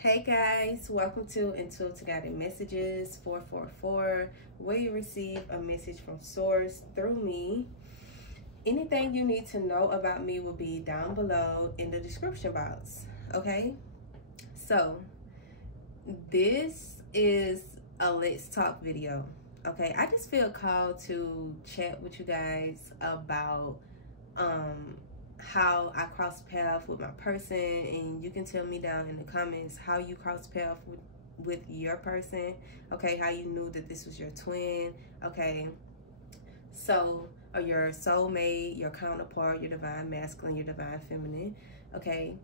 Hey guys, welcome to Goddess Messages444, where you receive a message from source through me. Anything you need to know about me will be down below in the description box. Okay, so this is a let's talk video. Okay, I just feel called to chat with you guys about how I cross paths with my person, and you can tell me down in the comments how you cross paths with your person. Okay, how you knew that this was your twin. Okay, so, or your soulmate, your counterpart, your divine masculine, your divine feminine. Okay,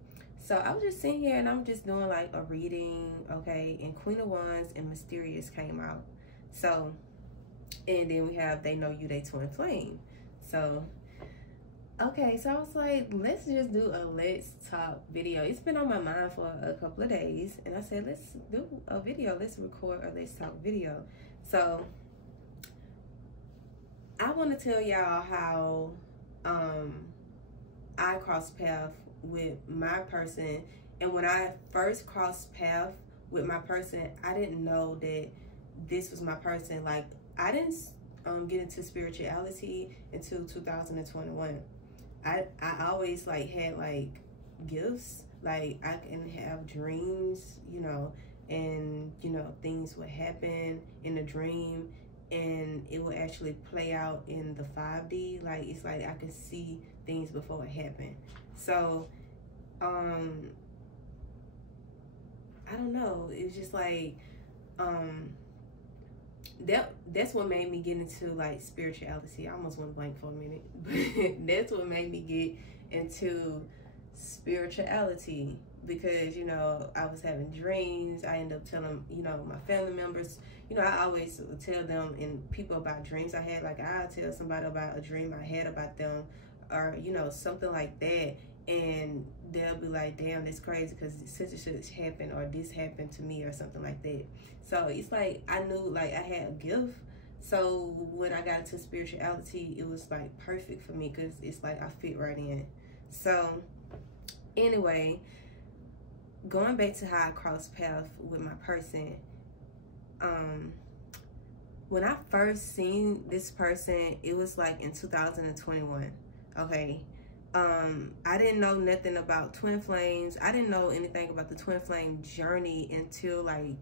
so I was just sitting here and I'm just doing like a reading. Okay, and Queen of Wands and Mysterious came out. So, and then we have They Know You, They Twin Flame. So okay, so I was like, let's just do a let's talk video. It's been on my mind for a couple of days, and I said, let's do a video. Let's record a let's talk video. So I want to tell y'all how I crossed paths with my person. And when I first crossed paths with my person, I didn't know that this was my person. Like, I didn't get into spirituality until 2021. I always like had like gifts, like I can have dreams, you know, and you know things would happen in a dream and it would actually play out in the 5D. Like, it's like I could see things before it happened. So I don't know, it's just like that's what made me get into like spirituality. I almost went blank for a minute, but that's what made me get into spirituality, because you know I was having dreams. I ended up telling, you know, my family members, you know, I always tell them and people about dreams I had. Like, I'll tell somebody about a dream I had about them, or you know, something like that, and they'll be like, damn, that's crazy because such and such happened, or this happened to me, or something like that. So it's like I knew like I had a gift. So when I got into spirituality, it was like perfect for me because it's like I fit right in. So anyway, going back to how I crossed paths with my person, when I first seen this person, it was like in 2021. Okay, I didn't know nothing about twin flames. I didn't know anything about the twin flame journey until like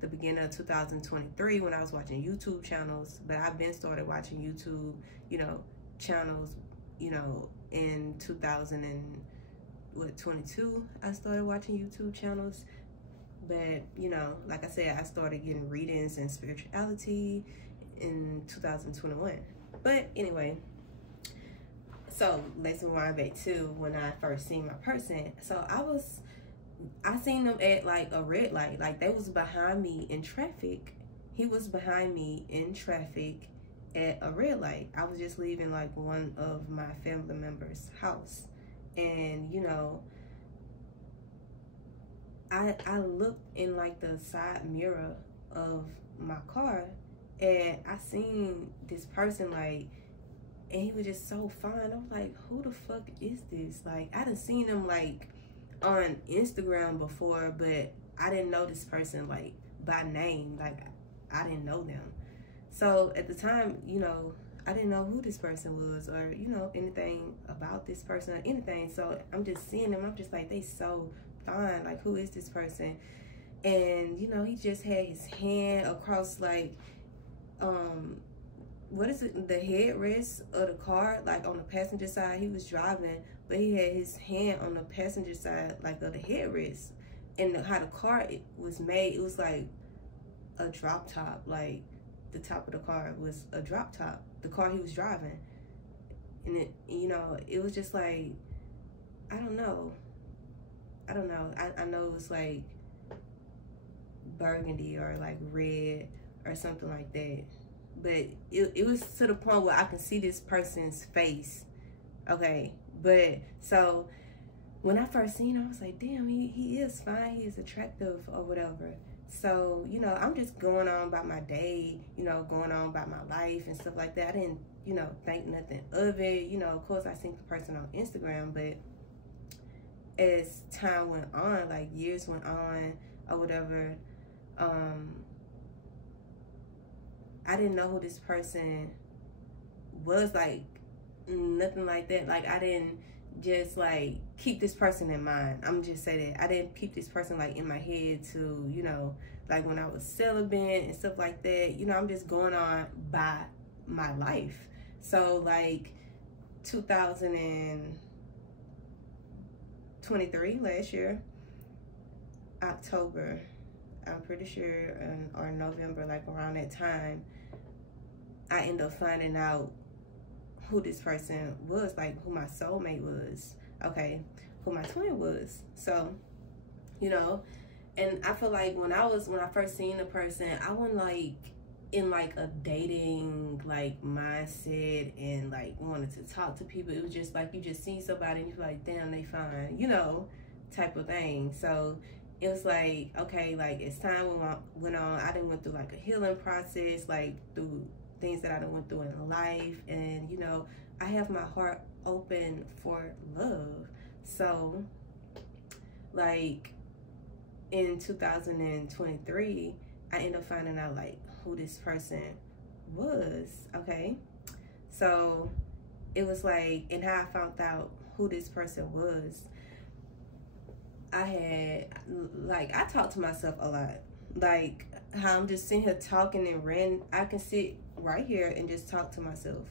the beginning of 2023, when I was watching YouTube channels. But I've been started watching YouTube, you know, channels, you know, in 2022 I started watching YouTube channels. But you know, like I said, I started getting readings and spirituality in 2021. But anyway, so let's rewind back to when I first seen my person. So I seen them at like a red light. Like, they was behind me in traffic. He was behind me in traffic at a red light. I was just leaving like one of my family members' house, and you know, I looked in like the side mirror of my car, and I seen this person, like, and he was just so fine. I was like, who the fuck is this? Like, I done seen him like on Instagram before, but I didn't know this person like by name. Like, I didn't know them. So at the time, you know, I didn't know who this person was, or you know, anything about this person or anything. So I'm just seeing them, I'm just like, they so fine. Like, who is this person? And you know, he just had his hand across like what is it, the headrest of the car, like on the passenger side. He was driving, but he had his hand on the passenger side, like of the headrest. And how the car was made, it was like a drop top. Like, the top of the car was a drop top, the car he was driving. And it, you know, it was just like, I don't know. I know it was like burgundy or like red or something like that. But it was to the point where I can see this person's face. Okay, but so when I first seen him, I was like, damn, he is fine, he is attractive or whatever. So, you know, I'm just going on about my day, you know, going on about my life and stuff like that. I didn't, you know, think nothing of it. You know, of course I seen the person on Instagram, but as time went on, like years went on or whatever, I didn't know who this person was, like nothing like that. Like I didn't just like keep this person in mind. I'm just say that I didn't keep this person like in my head to, you know, like when I was celibate and stuff like that, you know, I'm just going on by my life. So like 2023, last year, October, I'm pretty sure, or November, like around that time, I ended up finding out who this person was, like who my soulmate was, okay, who my twin was. So, you know, and I feel like when I first seen a person, I wasn't like in like a dating like mindset and like wanted to talk to people. It was just like you just see somebody and you're like, damn, they fine, you know, type of thing. So it was like, okay, like as time went on, I done went through like a healing process, like through things that I done went through in life, and you know, I have my heart open for love. So like in 2023, I ended up finding out like who this person was, okay? So it was like, and how I found out who this person was, I talked to myself a lot. Like how I'm just sitting here talking and I can sit right here and just talk to myself.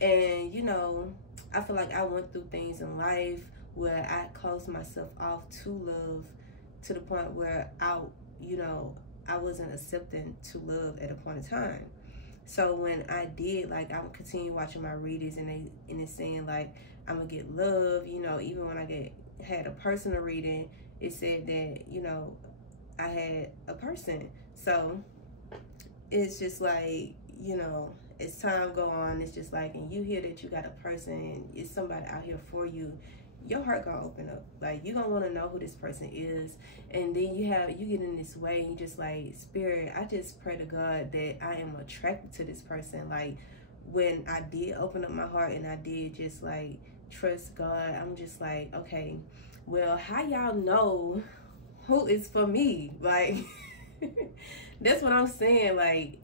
And you know, I feel like I went through things in life where I closed myself off to love, to the point where I wasn't accepting to love at a point in time. So when I did, like, I would continue watching my readings, and it's saying like I'm gonna get love, you know. Even when I had a personal reading, it said that, you know, I had a person. So it's just like, you know, as time go on, it's just like, and you hear that you got a person, it's somebody out here for you, your heart gonna open up. Like you gonna want to know who this person is. And then you get in this way and you just like, Spirit, I just pray to God that I am attracted to this person. Like when I did open up my heart and I did just like trust God, I'm just like, okay, well, how y'all know who is for me? Like that's what I'm saying. Like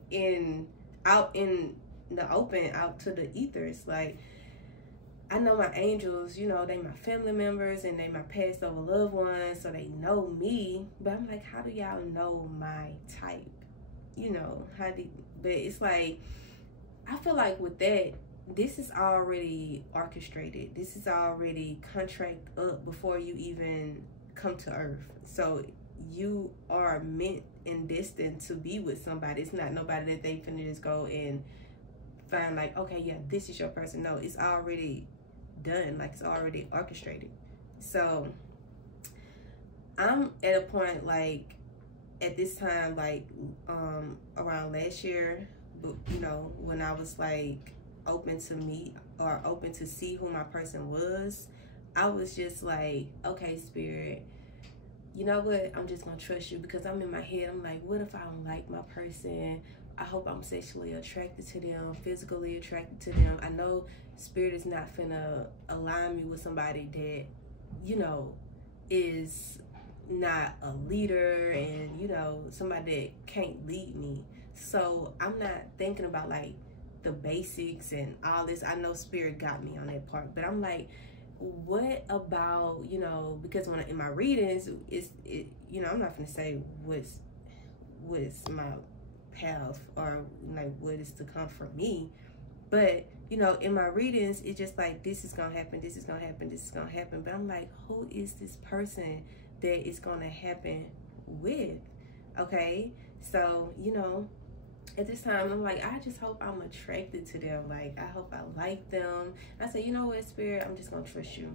out in the open, out to the ethers, like I know my angels, you know, they my family members and they my passed over loved ones, so they know me. But I'm like, how do y'all know my type? You know, but it's like, I feel like with that, this is already orchestrated. This is already contract up before you even come to earth. So you are meant and destined to be with somebody. It's not nobody that they finna just go and find like, okay, yeah, this is your person. No, it's already done. Like it's already orchestrated. So I'm at a point like at this time, like around last year, you know, when I was like open to meet or open to see who my person was, I was just like, okay, Spirit, you know what, I'm just gonna trust you. Because I'm in my head, I'm like, what if I don't like my person? I hope I'm sexually attracted to them, physically attracted to them. I know Spirit is not finna align me with somebody that, you know, is not a leader and, you know, somebody that can't lead me. So I'm not thinking about like the basics and all this. I know Spirit got me on that part, but I'm like, what about, you know, because when in my readings, you know, I'm not gonna say what's my path or like what is to come for me, but you know, in my readings, it's just like, this is gonna happen, this is gonna happen, this is gonna happen. But I'm like, who is this person that is gonna happen with? Okay, so you know, at this time, I'm like, I just hope I'm attracted to them. Like, I hope I like them. I said, you know what, Spirit, I'm just going to trust you.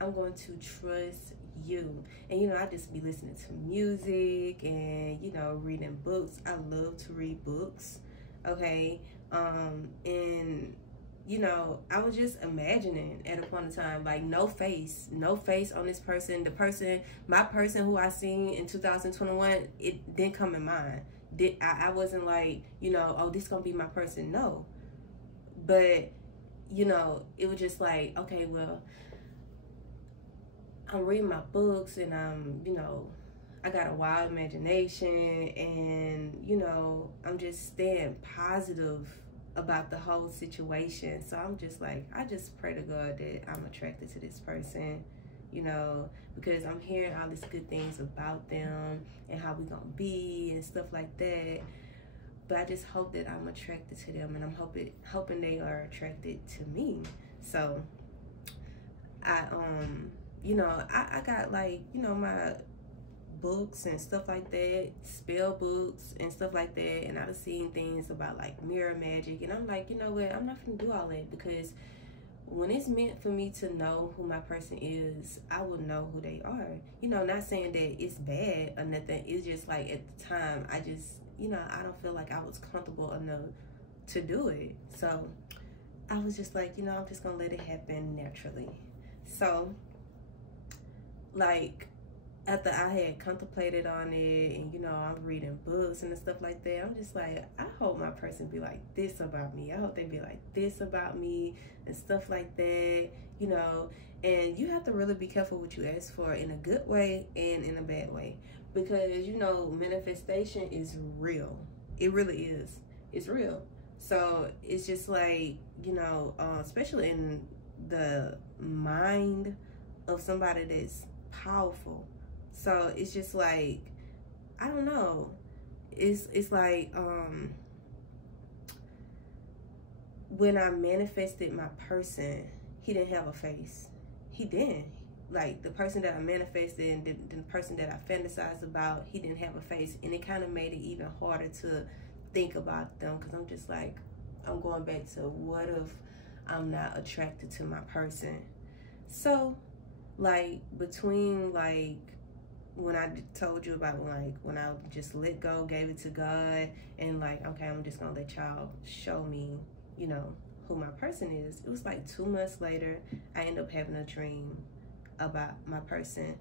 I'm going to trust you. And, you know, I just be listening to music and, you know, reading books. I love to read books, okay? And, you know, I was just imagining at a point in time, like, no face on this person. My person who I seen in 2021, it didn't come in mind. I wasn't like, you know, oh, this gonna be my person. No. But, you know, it was just like, okay, well, I'm reading my books, and I'm, you know, I got a wild imagination, and, you know, I'm just staying positive about the whole situation. So I'm just like, I just pray to God that I'm attracted to this person, you know, because I'm hearing all these good things about them and how we gonna be and stuff like that. But I just hope that I'm attracted to them, and I'm hoping they are attracted to me. So I you know, I got, like, you know, my books and stuff like that, spell books and stuff like that, and I've seen things about like mirror magic, and I'm like, you know what, I'm not gonna do all that, because when it's meant for me to know who my person is, I will know who they are. You know, not saying that it's bad or nothing, it's just like at the time I just, you know, I don't feel like I was comfortable enough to do it. So I was just like, you know, I'm just gonna let it happen naturally. So like, after I had contemplated on it, and, you know, I'm reading books and stuff like that, I'm just like, I hope my person be like this about me. I hope they be like this about me and stuff like that, you know. And you have to really be careful what you ask for, in a good way and in a bad way, because, you know, manifestation is real. It really is. It's real. So it's just like, you know, especially in the mind of somebody that's powerful. So it's just like, I don't know. It's like, when I manifested my person, he didn't have a face. He didn't. Like, the person that I manifested and the person that I fantasized about, he didn't have a face. And it kind of made it even harder to think about them, because I'm just like, I'm going back to, what if I'm not attracted to my person? So, like, between, like, when I told you about, like, when I just let go, gave it to God, and like, okay, I'm just gonna let y'all show me, you know, who my person is. It was like 2 months later, I ended up having a dream about my person,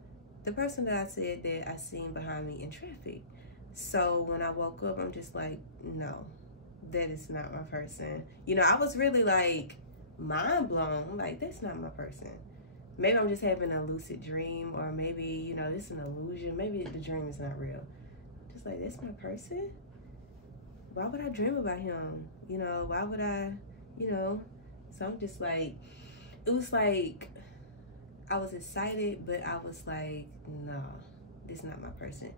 the person that I said that I seen behind me in traffic. So when I woke up, I'm just like, no, that is not my person. You know, I was really like mind blown. Like, that's not my person. Maybe I'm just having a lucid dream, or maybe, you know, this is an illusion. Maybe the dream is not real. Just like, that's my person? Why would I dream about him? You know, why would I, you know? So I'm just like, it was like, I was excited, but I was like, no, this is not my person.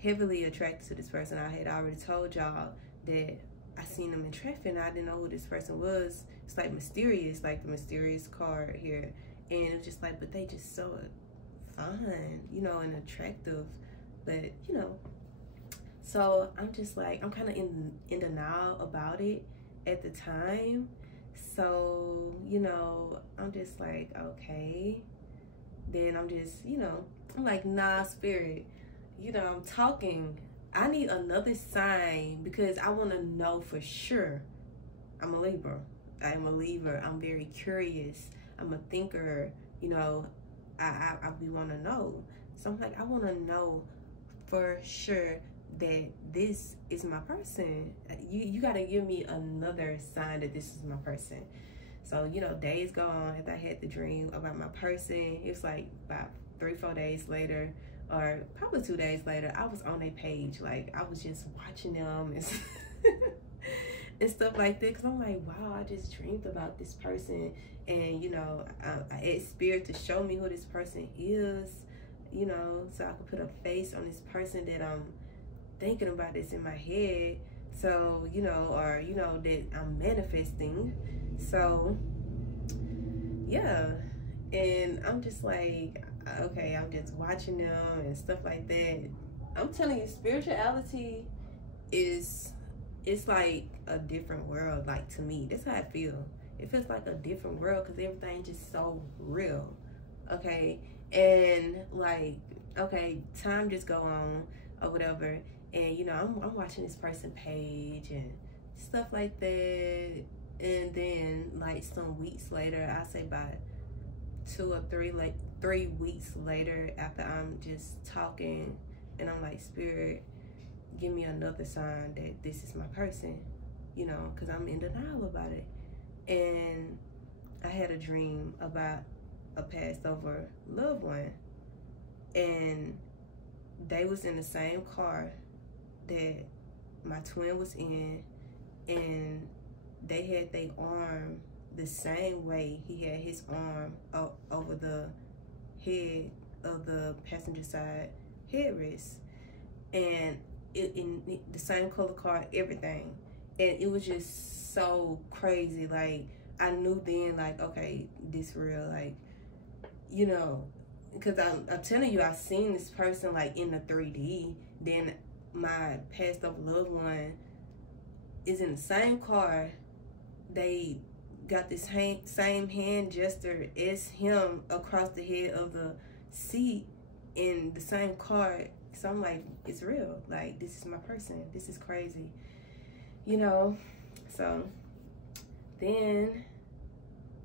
Heavily attracted to this person. I had already told y'all that I seen them in traffic, and I didn't know who this person was. It's like mysterious, like the mysterious card here. And it was just like, but they just so fun, you know, and attractive. But, you know, so I'm just like, I'm kind of in denial about it at the time. So, you know, I'm just like, okay. Then I'm just, you know, I'm like, nah, spirit, you know, I'm talking. I need another sign, because I want to know for sure. I'm a Libra. I'm a Libra. I'm very curious. I'm a thinker, you know, I want to know. So I'm like, I want to know for sure that this is my person. You got to give me another sign that this is my person. So, you know, days go on after I had the dream about my person. It was like about 3-4 days later, or probably 2 days later, I was on their page. Like, I was just watching them and and stuff like that, because I'm like, wow, I just dreamed about this person. And, you know, I asked spirit to show me who this person is, you know, so I could put a face on this person that I'm thinking about, this in my head. So, you know, or, you know, that I'm manifesting. So, yeah. And I'm just like, okay, I'm just watching them and stuff like that. I'm telling you, spirituality is, it's like a different world. Like, to me, that's how I feel. It feels like a different world, because everything's just so real. Okay. And like, okay, time just go on or whatever, and, you know, I'm watching this person page and stuff like that. And then, like, some weeks later, I say about 2 or 3, like 3 weeks later, after I'm just talking, and I'm like, spirit, give me another sign that this is my person, you know, because I'm in denial about it. And I had a dream about a passed over loved one. and they was in the same car that my twin was in, and they had their arm the same way. He had his arm over the head of the passenger side headrest, and in the same color car, everything. And it was just so crazy. Like, I knew then, like, okay, this real. Like, you know, because I'm telling you, I've seen this person like in the 3D. Then my passed over loved one is in the same car. They got this same hand gesture as him across the head of the seat in the same car. So I'm like, it's real. Like, this is my person. This is crazy, you know. So then,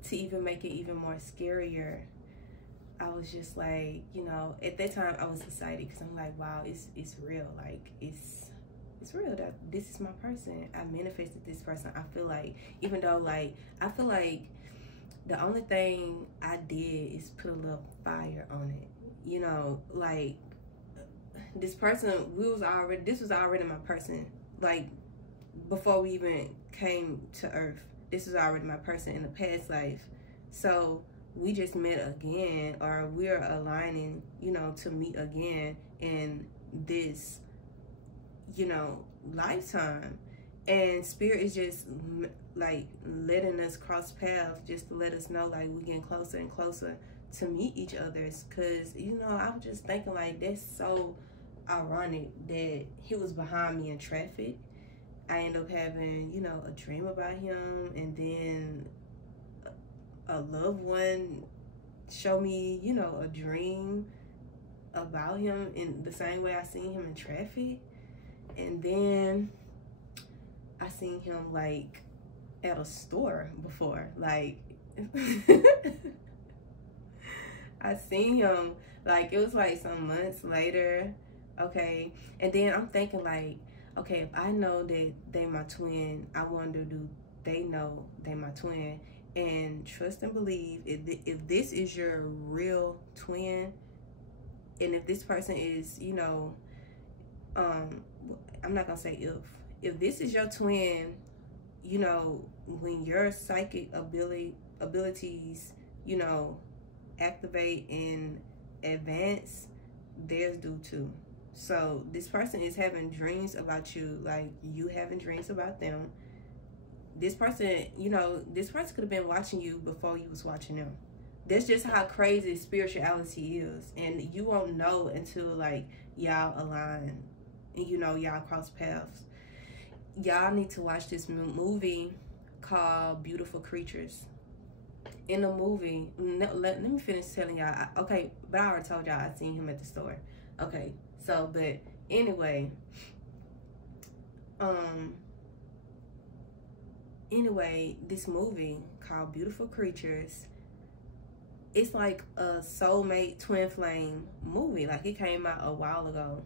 to even make it even more scarier, I was just like, you know, at that time I was excited because I'm like, wow, it's real. Like, it's real that this is my person. I manifested this person. I feel like, even though, like, I feel like the only thing I did is put a little fire on it, you know. Like, this person, this was already my person. Like, before we even came to earth, this was already my person in the past life. So we just met again, or we're aligning, you know, to meet again in this, you know, lifetime. And spirit is just like letting us cross paths, just to let us know, like, we're getting closer and closer to meet each other's. Because, you know, I'm just thinking, like, that's so ironic that he was behind me in traffic. I ended up having, you know, a dream about him, and then a loved one showed me, you know, a dream about him in the same way I seen him in traffic. And then I seen him, like, at a store before. Like, I seen him, like, it was like some months later, okay? And then I'm thinking, like, okay, if I know that they my twin, I wonder, do they know they my twin? And trust and believe, if this is your real twin, and if this person is, you know, I'm not gonna say if this is your twin, you know, when your psychic abilities, you know, activate and advance, theirs do too. So this person is having dreams about you, like you having dreams about them. This person, you know, this person could have been watching you before you was watching them. That's just how crazy spirituality is. And you won't know until, like, y'all align and, you know, y'all cross paths. Y'all need to watch this movie called Beautiful Creatures. In the movie, let me finish telling y'all. Okay, but I already told y'all I seen him at the store. Okay, so, but anyway, this movie called Beautiful Creatures, it's like a soulmate twin flame movie. Like, it came out a while ago,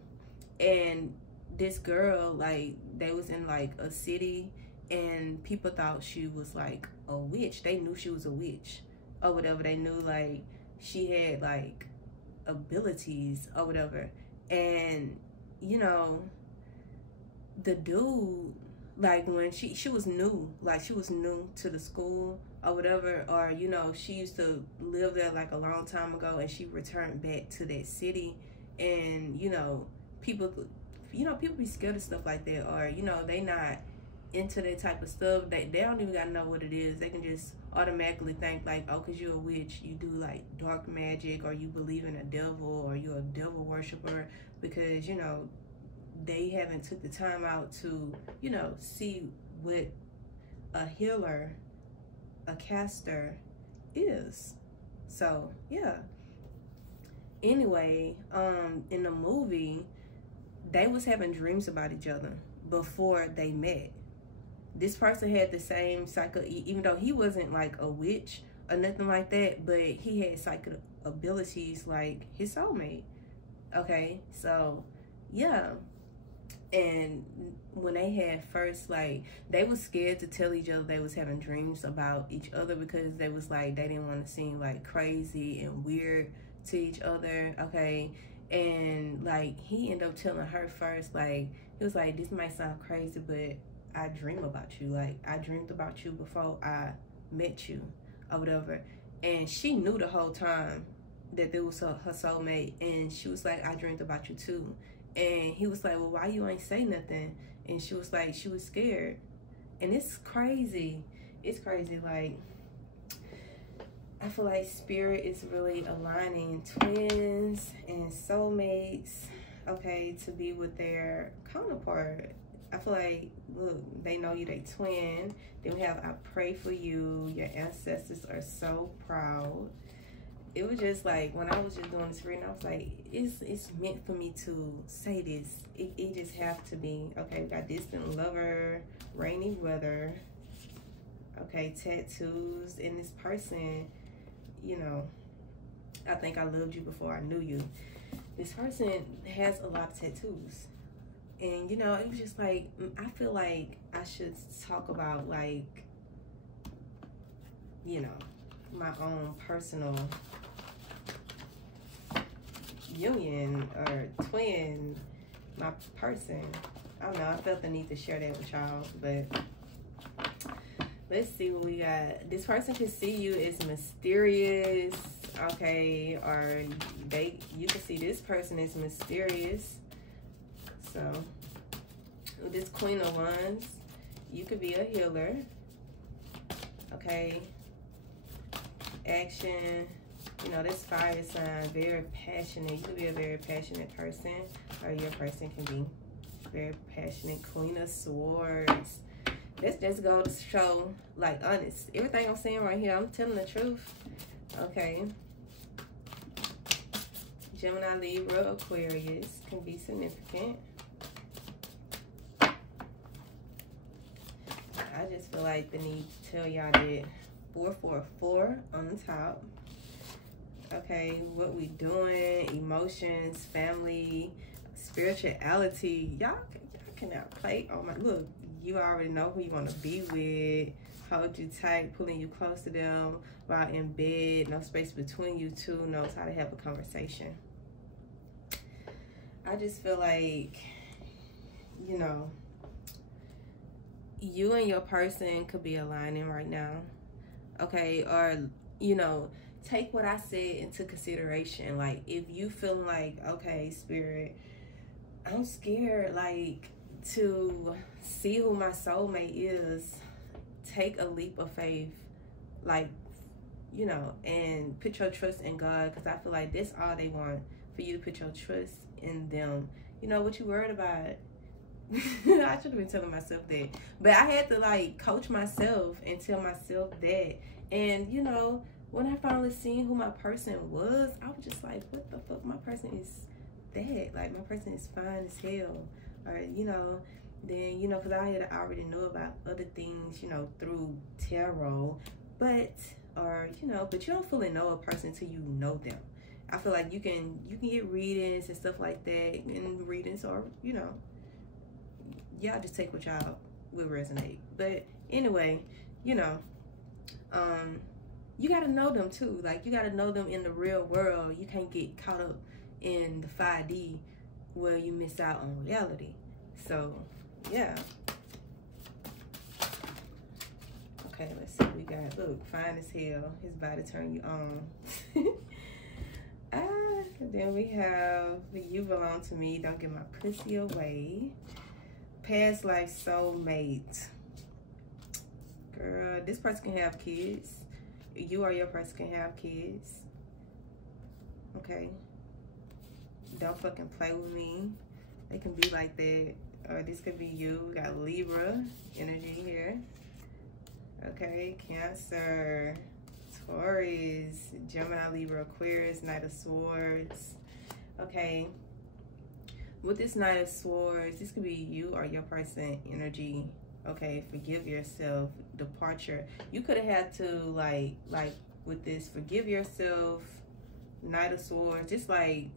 and this girl, like, they was in like a city, and people thought she was like a witch. They knew she was a witch or whatever. They knew, like, she had like abilities or whatever. And, you know, the dude, like, when she was new, like, she was new to the school or whatever, or, you know, she used to live there like a long time ago, and she returned back to that city. And, you know, people be scared of stuff like that, or, you know, they not into that type of stuff. They don't even gotta know what it is. They can just automatically think, like, oh, because you're a witch, you do like dark magic, or you believe in a devil, or you're a devil worshiper, because, you know, they haven't took the time out to, you know, see what a healer, a caster is. So yeah, anyway, in the movie, they was having dreams about each other before they met. This person had the same psychic, even though he wasn't like a witch or nothing like that, but he had psychic abilities like his soulmate. Okay, so yeah. And when they had first, like, they was scared to tell each other they was having dreams about each other, because they was like, they didn't want to seem like crazy and weird to each other, okay? And like he ended up telling her first, like he was like, this might sound crazy, but I dream about you. Like I dreamed about you before I met you or whatever. And she knew the whole time that there was her soulmate, and she was like, I dreamed about you too. And he was like, well, why you ain't say nothing? And she was like, she was scared. And it's crazy. It's crazy. Like, I feel like spirit is really aligning twins and soulmates, okay, to be with their counterpart. I feel like, look, they know you, they twin. Then we have, I pray for you. Your ancestors are so proud. It was just like, when I was just doing this reading, I was like, it's meant for me to say this. It just have to be. Okay, we got distant lover, rainy weather. Okay, tattoos. And this person, you know, I think I loved you before I knew you. This person has a lot of tattoos. And, you know, it was just like, I feel like I should talk about, like, you know, my own personal union or twin, my person. I don't know, I felt the need to share that with y'all, but let's see what we got. This person can see you as mysterious, okay, or you can see this person is mysterious. So with this Queen of Wands, you could be a healer, okay. Action, you know, this fire sign, very passionate. You could be a very passionate person, or your person can be very passionate. Queen of Swords. Let's just go to show, like, honest. Everything I'm saying right here, I'm telling the truth. Okay. Gemini, Libra, Aquarius can be significant. I just feel like the need to tell y'all that 444 on the top. Okay, what we doing, emotions, family, spirituality. Y'all cannot play. Oh my, look, you already know who you want to be with. Hold you tight, pulling you close to them while in bed. No space between you two. Knows how to have a conversation. I just feel like, you know, you and your person could be aligning right now. Okay, or, you know, take what I said into consideration. Like, if you feel like, okay, spirit, I'm scared, like, to see who my soulmate is, take a leap of faith, like, you know, and put your trust in God, because I feel like that's all they want, for you to put your trust in them. You know, what you worried about? I should have been telling myself that, but I had to, like, coach myself and tell myself that. And, you know, when I finally seen who my person was, I was just like, what the fuck? My person is that. Like, my person is fine as hell. Or, you know, then, you know, because I had already know about other things, you know, through tarot. But, or, you know, but you don't fully know a person until you know them. I feel like you can get readings and stuff like that. And readings are, you know, y'all just take what y'all will resonate. But anyway, you know, you got to know them too. Like, you got to know them in the real world. You can't get caught up in the 5D where you miss out on reality. So, yeah. Okay, let's see what we got. Look, fine as hell. His body turn you on. Then we have, you belong to me. Don't give my pussy away. Past life soulmate. Girl, this person can have kids. You or your person can have kids. Okay. Don't fucking play with me. They can be like that. Or this could be you. We got Libra energy here. Okay. Cancer. Taurus. Gemini, Libra, Aquarius. Knight of Swords. Okay. With this Knight of Swords, this could be you or your person energy. Okay, forgive yourself, departure. You could have had to, like with this, forgive yourself, Knight of Swords. Just like,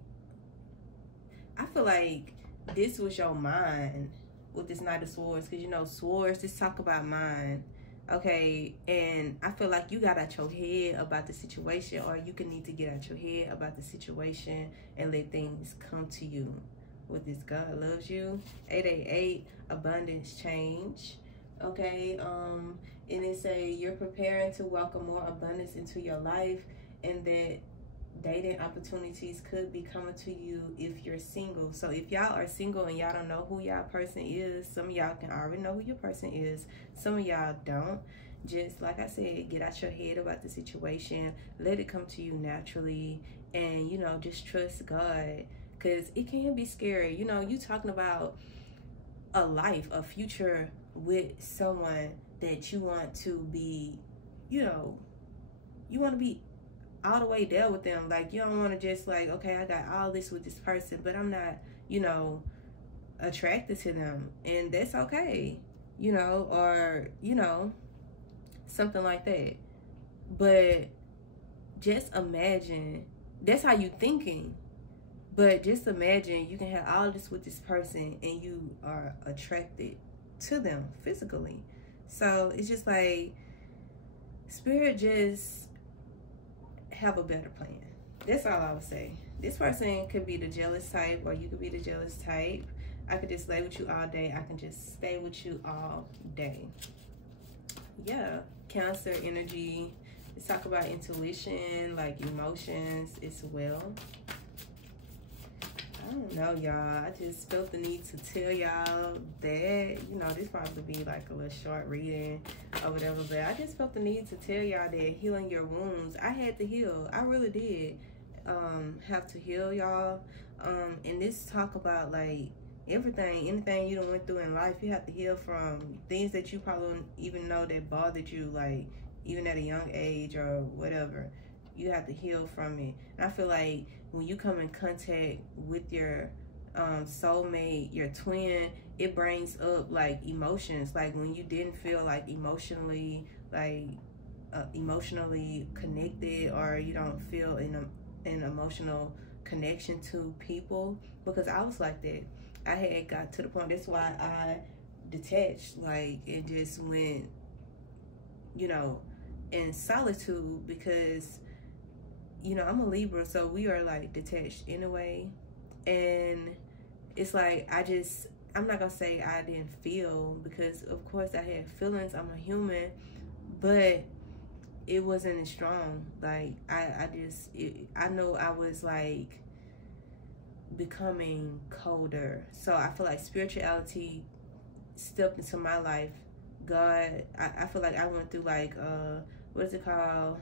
I feel like this was your mind with this Knight of Swords, because, you know, swords, just talk about mind. Okay, and I feel like you got out your head about the situation, or you can need to get out your head about the situation and let things come to you. With this, God loves you. 888, abundance change. Okay, and it say you're preparing to welcome more abundance into your life, and that dating opportunities could be coming to you if you're single. So if y'all are single and y'all don't know who y'all person is, some of y'all can already know who your person is, some of y'all don't. Just like I said, get out your head about the situation, let it come to you naturally, and you know, just trust God, because it can be scary. You know, you talking about a life, a future with someone that you want to be, you know, you want to be all the way there with them. Like, you don't want to just like, okay, I got all this with this person, but I'm not, you know, attracted to them, and that's okay, you know, or, you know, something like that. But just imagine, that's how you thinking, but just imagine you can have all this with this person and you are attracted to them physically. So it's just like, Spirit just have a better plan. That's all I would say. This person could be the jealous type, or you could be the jealous type. I could just lay with you all day. I can just stay with you all day. Yeah, Cancer energy. Let's talk about intuition, like emotions as well. I don't know, y'all. I just felt the need to tell y'all that, you know, this probably be like a little short reading or whatever, but I just felt the need to tell y'all that healing your wounds, I had to heal. I really did have to heal, y'all. And this talk about like everything, anything you done went through in life, you have to heal from things that you probably don't even know that bothered you, like even at a young age or whatever. You have to heal from it. And I feel like when you come in contact with your soulmate, your twin, it brings up like emotions, like when you didn't feel like emotionally connected, or you don't feel an emotional connection to people. Because I was like that. I had got to the point, that's why I detached, like, it just went, you know, in solitude, because, you know, I'm a Libra, so we are like detached anyway. And it's like, I'm not gonna say I didn't feel, because of course I had feelings, I'm a human, but it wasn't as strong. Like, I know I was like becoming colder. So I feel like spirituality stepped into my life. God, I feel like I went through like what is it called?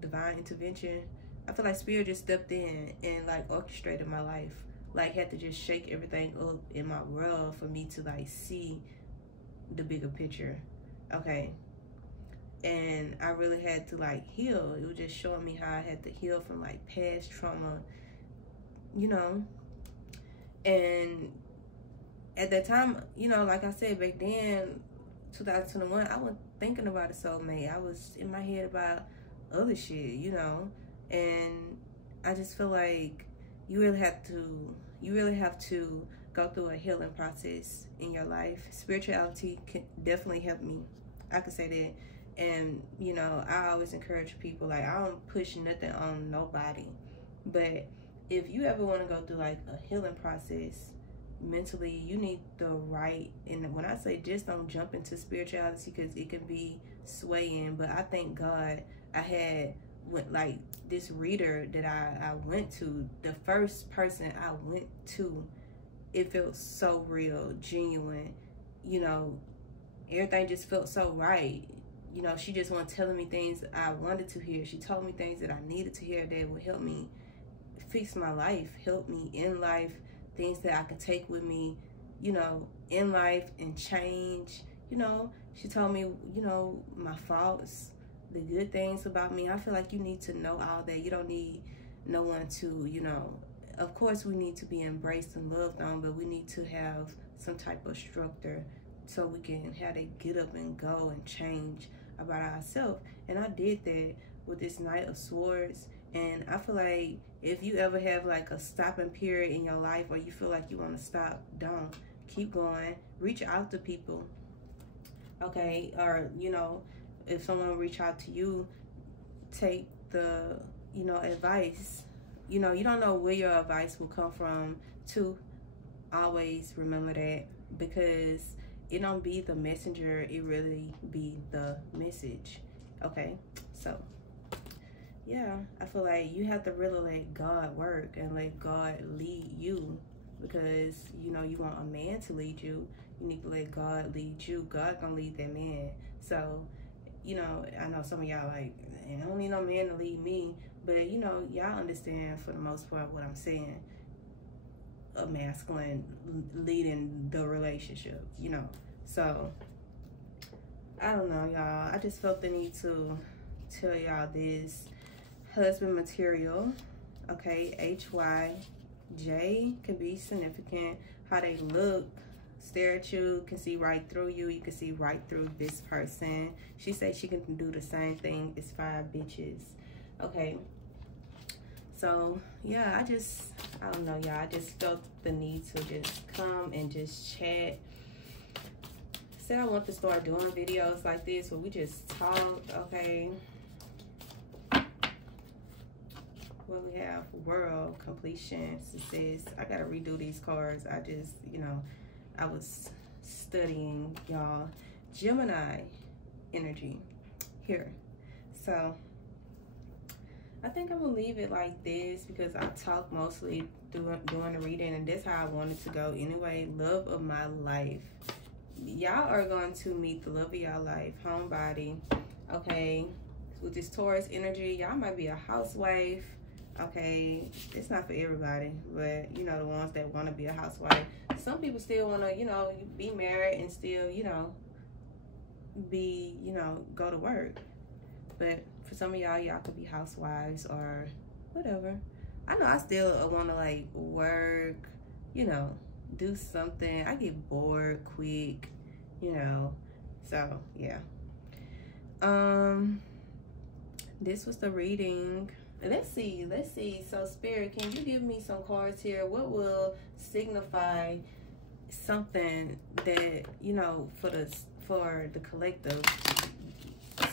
Divine intervention. I feel like Spirit just stepped in and like orchestrated my life. Like, had to just shake everything up in my world for me to like see the bigger picture. Okay. And I really had to like heal. It was just showing me how I had to heal from like past trauma, you know. And at that time, you know, like I said, back then, 2021, I wasn't thinking about a soulmate. I was in my head about other shit, you know. And I just feel like you really have to go through a healing process in your life. Spirituality can definitely help me. I could say that. And, you know, I always encourage people, like, I don't push nothing on nobody. But if you ever want to go through, like, a healing process mentally, you need the right, and when I say just don't jump into spirituality, because it can be swaying, but I thank God I went like this reader that I went to, the first person I went to, it felt so real, genuine, you know, everything just felt so right. You know, she just wasn't telling me things I wanted to hear. She told me things that I needed to hear that would help me fix my life, help me in life, things that I could take with me, you know, in life and change. You know, she told me, you know, my faults, the good things about me. I feel like you need to know all that. You don't need no one to, you know, of course we need to be embraced and loved on, but we need to have some type of structure so we can have to get up and go and change about ourselves. And I did that with this Knight of Swords. And I feel like if you ever have like a stopping period in your life, or you feel like you want to stop, don't. keep going, reach out to people, okay? Or, you know, if someone reach out to you, take the, you know, advice. You know, you don't know where your advice will come from, too. Always remember that, because it don't be the messenger, it really be the message, okay? So yeah, I feel like you have to really let God work and let God lead you, because, you know, you want a man to lead you, you need to let God lead you. God gonna lead that man. So, you know, I know some of y'all like, I don't need no man to lead me, but, you know, y'all understand for the most part what I'm saying. A masculine leading the relationship, you know. So I don't know, y'all. I just felt the need to tell y'all this. Husband material, okay? HYJ can be significant. How they look, stare at you, can see right through you. You can see right through this person. She said she can do the same thing as 5 bitches, okay? So yeah, I don't know, y'all. I just felt the need to just come and just chat. Said I want to start doing videos like this where we just talk, okay? What we have, world, completion, success. I gotta redo these cards. I just, you know, I was studying, y'all. Gemini energy here. So I think I'm gonna leave it like this, because I talk mostly during the reading, and that's how I wanted to go anyway. Love of my life. Y'all are going to meet the love of y'all life, homebody, okay? With this Taurus energy, y'all might be a housewife, okay? It's not for everybody, but, you know, the ones that want to be a housewife. Some people still want to, you know, be married and still, you know, be, you know, go to work. But for some of y'all, y'all could be housewives or whatever. I know I still want to, like, work, you know, do something. I get bored quick, you know. So, yeah. This was the reading. Let's see. So, Spirit, can you give me some cards here? What will signify something that, you know, for the collective,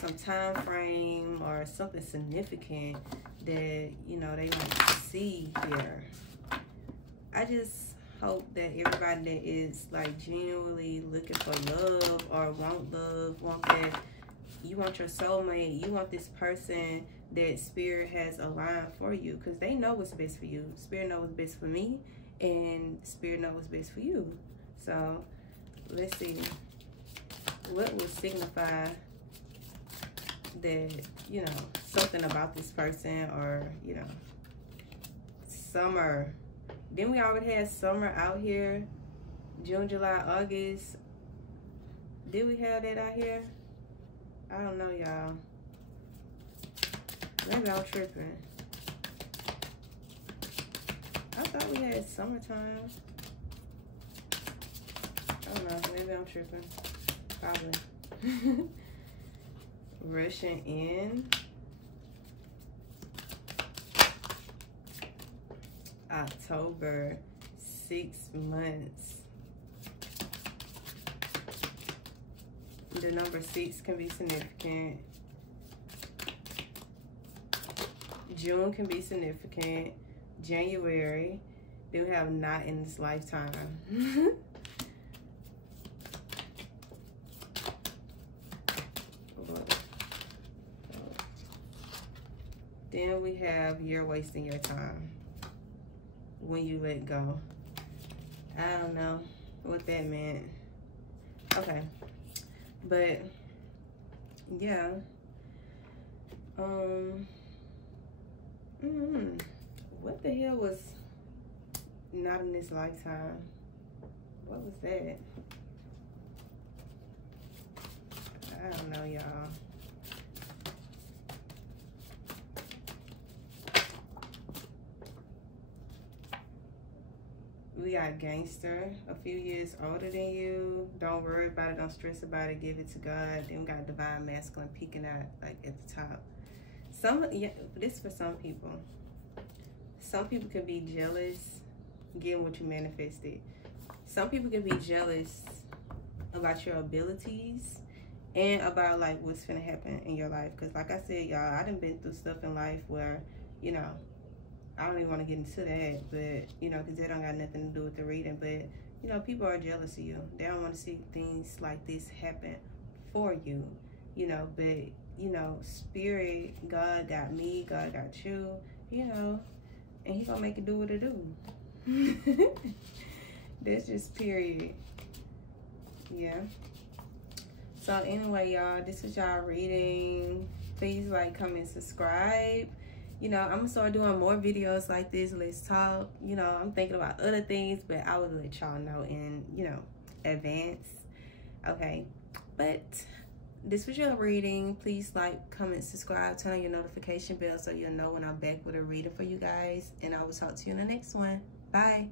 some time frame or something significant that, you know, they might see here? I just hope that everybody that is like genuinely looking for love or want love, want that, you want your soulmate, you want this person that Spirit has aligned for you, because they know what's best for you. Spirit knows what's best for me, and Spirit knows what's best for you. So let's see what will signify that, you know, something about this person, or, you know, summer. Then we already had summer out here. June, July, August. Did we have that out here? I don't know, y'all. Maybe I'm tripping. I thought we had summertime. I don't know. Maybe I'm tripping. Probably. Rushing in. October, 6 months. The number 6 can be significant. June can be significant. January. Then we have not in this lifetime. Then we have you're wasting your time when you let go. I don't know what that meant. Okay. But yeah. What the hell was not in this lifetime? What was that? I don't know, y'all. We got gangster, a few years older than you. Don't worry about it, don't stress about it, give it to God. Then we got divine masculine peeking out like at the top. This for some people. Some people can be jealous, getting what you manifested. some people can be jealous about your abilities and about like what's gonna happen in your life. Because like I said, y'all, I done been through stuff in life where, you know, I don't even want to get into that, but you know, because they don't got nothing to do with the reading. But you know, people are jealous of you. They don't want to see things like this happen for you, you know. But you know, spirit, God got me, God got you, you know, and he gonna make it do what it do. That's just period. Yeah. So anyway, y'all, this is y'all reading. Please like, comment, subscribe. You know, I'm gonna start doing more videos like this. Let's talk. You know, I'm thinking about other things, but I will let y'all know in, you know, advance. Okay, but this was your reading. Please like, comment, subscribe, turn on your notification bell so you'll know when I'm back with a reading for you guys. And I will talk to you in the next one. Bye.